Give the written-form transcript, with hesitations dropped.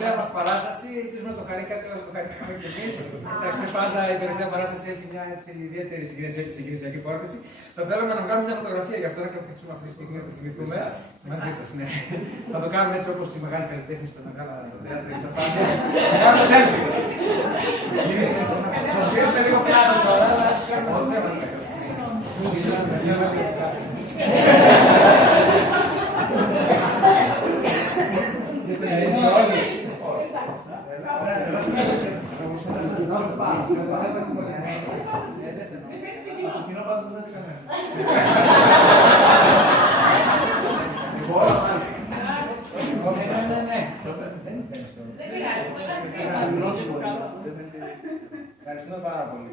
τελευταία μας παράσταση, ελπίζουμε να το χαρήκατε όσο το χαρήκαμε και εμείς. Εντάξει, πάντα η τελευταία παράσταση έχει μια ιδιαίτερη συγκινησιακή φόρτιση. Θα θέλαμε να βγάλουμε μια φωτογραφία γι' αυτό, να κρατήσουμε αυτή τη στιγμή να το θυμηθούμε. Μαζί σας, ναι. Θα το κάνουμε έτσι όπως οι μεγάλοι καλλιτέχνες στα μεγάλα θέατρα. Θα κάνουμε selfie. Σας γυρίσουμε λίγο πλάτο τώρα, να σας κάνουμε σε ψέματα. Ευχαριστούμε πάρα πολύ.